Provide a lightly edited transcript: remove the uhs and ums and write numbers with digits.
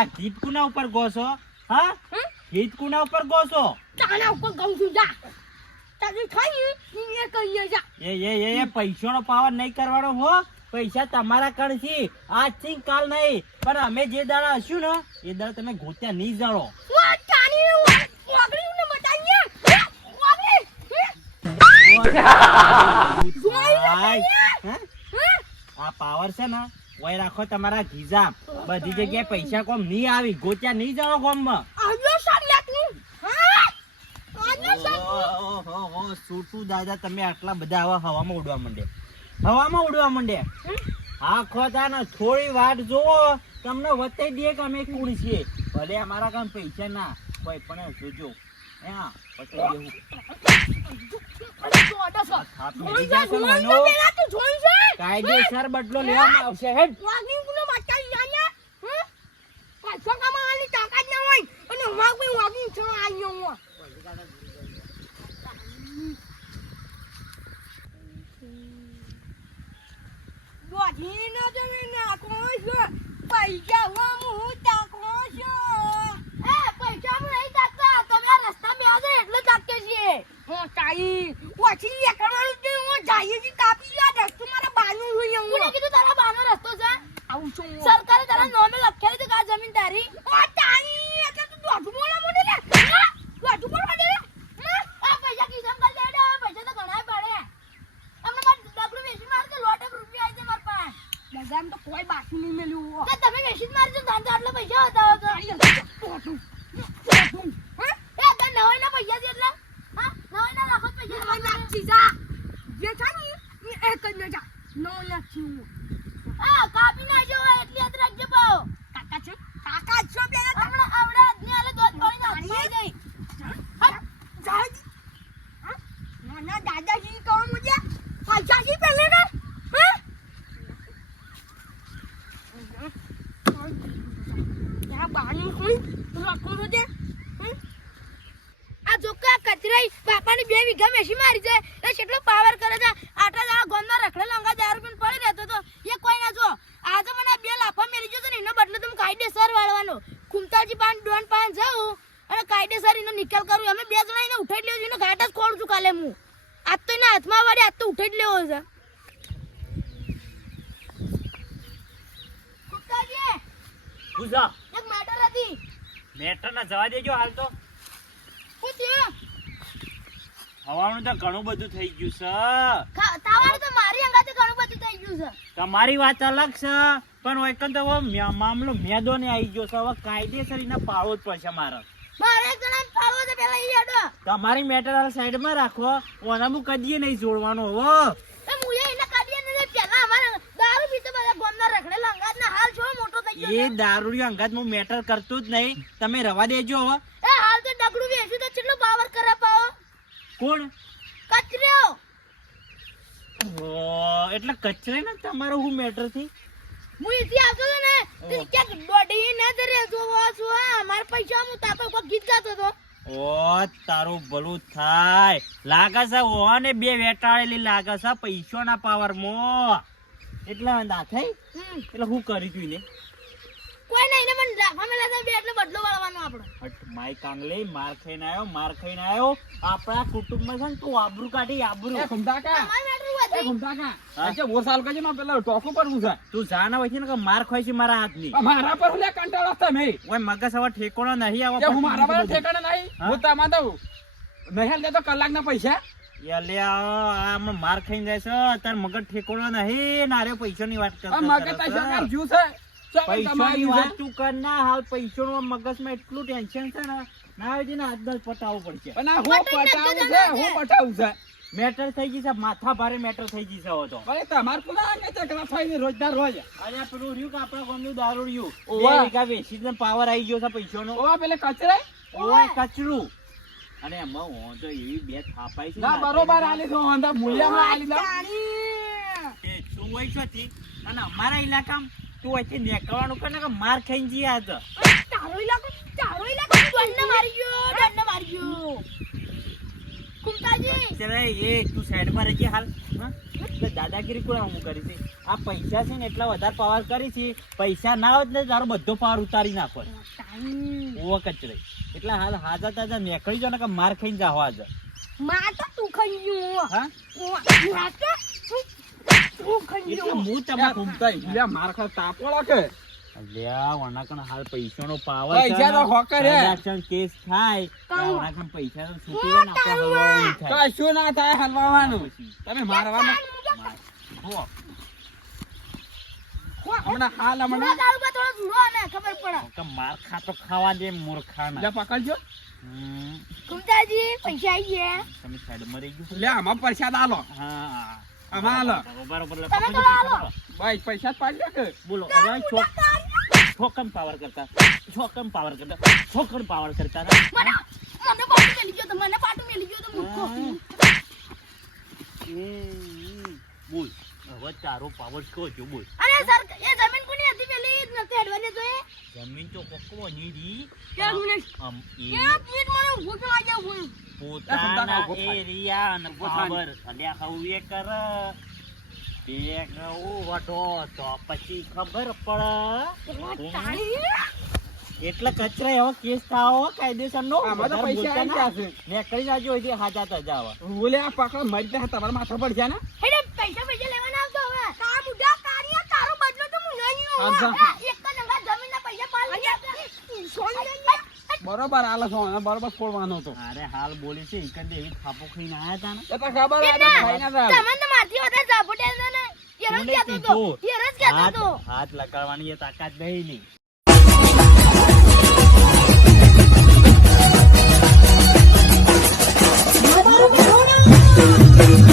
આ ગીત કુના ઉપર ગોસો? હા, ગીત કુના ઉપર ગોસો? તારા ઉપર ગાઉં છું જા. તારી ખાઈ એ કહીએ જા. એ પૈસાનો પાવર નહીં કરવાનો હો. પૈસા તમારા કણથી આજથી કાલ નહીં, પણ અમે જે દાડા હશું ને એ દાડા તમે ગોત્યા નહીં જાણો. આ પાવર છે ને ઓય રાખો તમારા ગીઝા. બધી જગ્યાએ પૈસા કોમ નહીં આવી, ગોત્યા નહીં જાણો કોમમાં. શું દાદા તમે આટલા બધા આવા હવામાં ઉડવા માંડે. હા ખોતા ને થોડી વાત જોવો, તમને વતાઈ દે કે અમે કોણ છીએ. ભલે અમારા કામ પૈસા ના કોઈ પણ જોજો. હા વતાઈ દેવું. કાયદેસર બદલો લેવામાં આવશે. હેડ સરકારે તારા નામે લખેલી છે આ જમીન તારી. એટલે તું દોઢું બોલા મોડે લે. દોઢું બોલવા દે. આ પૈસા કિસમ કર દે. પૈસા તો ઘણા પડે. અમને માર ડબલું વેચી માર કે લોટ રૂપિયા આવી છે માર પાસે. બગામ તો કોઈ બાકી નહીં મેલ્યું. તો તમે વેચી મારજો તાન તો આટલા પૈસા હતા તો. એ તને નવાઈના પૈસા છે એટલે? હા નવાઈના રાખો પૈસા. નવાઈ નાખી જા. જે થાય ને એ કરી જા. નો નાખી. આ કાપી નાખજો એટલી હદ રાખજો પાઓ. કાકા છો બે હમણાં આવડા આદમી આલે દોત પાણી નાખી ગઈ. જાજી ના દાદાજી કહો મુજે પૈસા જી પહેલે ના. યા બાણી કોઈ રાખો રોજે. આ જોકા કચરાઈ બાપાની 2 વીઘા મેસી મારી છે. એ કેટલો પાવર કરે છે. આટલા આ ગોમના રખડે લંગા 10 રૂપિયા પડી રહેતો તો એ કોઈ ના જો. આજે મને 2 લાફા મેરી ગયો છે ને એનો બદલો તમે કાયદેસર વાળવાનો. કુમતાજી પાન ડોન પાન જાઉં અને કાયદેસર એનો નિકાલ કરું. અમે 2 જણા એને ઉઠાઈ લેવું એનો ઘાટ જ ખોડું છું કાલે હું. આજ તો એના હાથમાં વાળી આજ તો ઉઠાઈ જ લેવો છે. કુમતાજી પૂછો એક મેટર હતી. મેટર ના જવા દેજો હાલ તો. શું થયું? હવાનું તો ઘણું બધું થઈ ગયું છે. તાવાનું તો મારી અંગાતે ઘણું બધું થઈ ગયું છે. તમારી વાત અલગ છે, પણ ઓયકન તો મામલો મેદોને આવી ગયો છે. હવે કાયદેસર એને પાડવો જ પડશે મારે. મારે એક જણા પાડવો છે પેલા ઈ આડો. તમારી મેટર સાઈડમાં રાખો. ઓનામું કદીએ નહીં જોડવાનું. હવે એ મુએ એને કાઢીએ ને પેલા અમારે દારૂ પીતો બધા ગોમના રખડે લંગાત ના હાલ છો મોટો થઈ ગયો. એ દારૂડિયો અંગાત હું મેટર કરતું જ નહીં. તમે રવા દેજો હવે. એ હાલ તો ડગડું વેચ્યું તો કેટલો પાવર કરે પાવો. કોણ? કચરો. એટલે કચરે ને તમારો હું મેટર થી હું ઇથી આવતો તો ને તે ક્યાંક દોડી ના ધરે જોવો છો. માર પૈસા હું તાપે કોઈ ગીત ગાતો તો. ઓ તારું ભલું થાય. લાગે છે ઓને 2 વેટાળેલી લાગે છે પૈસાના પાવર માં. એટલે ના થઈ. એટલે હું કરી તું ને કોઈ નહીં ને મને રાખવા મેલા છે બે એટલે બદલો વાળવાનો આપણો. માય કાંગલે માર ખાઈને આવ્યો. આપણા કુટુંબમાં છે ને તું આબરૂ કાઢી આબરૂ. એ ઘુમતાકા તમારી મેટર હતી. એ ઘુમતાકા આજે ઓર સાલ કજે માં પેલા ટોકું પડવું છે. તું જાના હોય છે ને કે માર ખાય છે મારા હાથની. મારા પર લે કંટાળો તમે. ઓય મગજ હવે ઠેકોણો નહીં આવો. કે હું મારા પર ઠેકાણે નહીં. હું તમા દઉં નહીં દે તો કલાકના પૈસા. લે આમ માર ખાઈને જાય છે તાર મગજ ઠેકોણો નહીં. નારે પૈસાની વાત કરતા. મગજ પૈસા જ્યુ છે. પૈસાની વાત તું કર ના. હાલ પૈસાનો મગજમાં એટલું ટેન્શન છે ને ના હોય ને આજ પટાવવું પડશે. અને હું પટાવું છે મેટર થઈ ગઈ છે. માથા ભારે મેટર થઈ ગઈ છે હવે તો. અરે તમાર કોના કે ચકરા થઈને રોજદાર રોજ. અરે પેલું રહ્યું કે આપણા ગામનું દારૂ રહ્યું. ઓવા. 2 વીઘા વેચીને પાવર આવી ગયો છે પૈસાનો. ઓ પેલે કચરે ઓય કચરું. અને એમાં હું તો એવી 2 થાપાઈ છે ના બરોબર આલી તો હોંડા મૂલ્યમાં આલી દો. એ તું હોય છો થી અને અમારા ઇલાકામાં તું અહીંથી નીકળવાનું કરે ને કે માર ખાઈને જઈએ આ તો. તારો ઇલાકો દંડ મારી ગયો. કુમતાજી કચરે એ તું સાઈડમાં રહેજે હાલ હા એટલે દાદાગીરી કોણ હું કરી છે આ પૈસા છે ને એટલા વધારે પાવર કરી છે પૈસા ના હોત ને તારો બધો પાવર ઉતારી નાખો ઓ કચરે એટલે હાલ હાજા તાજા નીકળી જાવ ને કે માર ખાઈને જાવ આજે માં તો તું ખાઈ ગયો હા માં તો તું ખાઈ એટલે ગયો હું ત્યાં તમારે ઘૂમતા લે માર ખા તાપોળો કે અલ્યા વણાકણ હાલ પૈસાનો પાવર પૈસા તો હોકર હે. ટ્રાન્ઝેક્શન કેસ થાય કાં? વણાકણ પૈસા તો છૂટી જાય ને આપણે હલવાનું થાય કશું ના થાય હલવાનું તમે મારવાનું હો હમણાં હાલ મને હમણાં દારૂ પર થોડો ધૂળો ને ખબર પડે કે માર ખાતો ખાવા દે મૂર્ખાના લે પકડજો કુમતાજી પૈસા આવી ગયા તમે સાઈડમાં રહી ગયું લે આમાં પૈસા આલો હા આમાં આલો બરોબર એટલે તમે તો પકડો, આલો. પકડો. ભાઈ પૈસા જ પાડી કે બોલો હવે છોકન પાવર કરતા છોકન પાવર કરતા મને પાટું મેલી ગયો તો મને પાટું મેલી ગયો તો મૂર્ખો બોલ હવે તારો પાવર કયો છો બોલ અને સર એ જમીન કોની હતી પેલી જ નથી હેડવાની જોઈએ જમીન તો કોકો નીરી ક્યાં મિનિટ આમ એ ક્યાં મિનિટ મને ઊભું કરવા ગયા હું પોતાના એરિયા અને પાવર અલ્યા હવે એ કર તે કહું વટો તો પછી ખબર પડે એટલે કચરા એવો કેસ થાવો કાયદેસરનો આમાં તો પૈસા આવી ગયા છે. નીકળી જાજો અહીંથી હાજા તજા આવે બોલે આ પકડ મરી જાય તમારા માથા પર છે ને હેડે પૈસા લેવાના આવતો હવે કા બુઢા કારિયા તારો બદલો તો હું નહીં અચ્છા. હોઉં એક તો નંગા જમીનના પૈસા પાલ ગયા સોન લઈ બરોબર આલો છો અને બરોબર ફોડવાનો હતો અરે હાલ બોલી છે એકંદે એવી થાપો ખાઈને આયા હતા ને એ તો ખબર આ તો ખાઈને જ આવે. તમને તો મારથી વધારે ઝાપુટે છે ને યરસ કોને કહેતો તો કીધું? યરસ કહેતો તો હાથ લગાડવાની એ તાકાત નહીં ની Bye.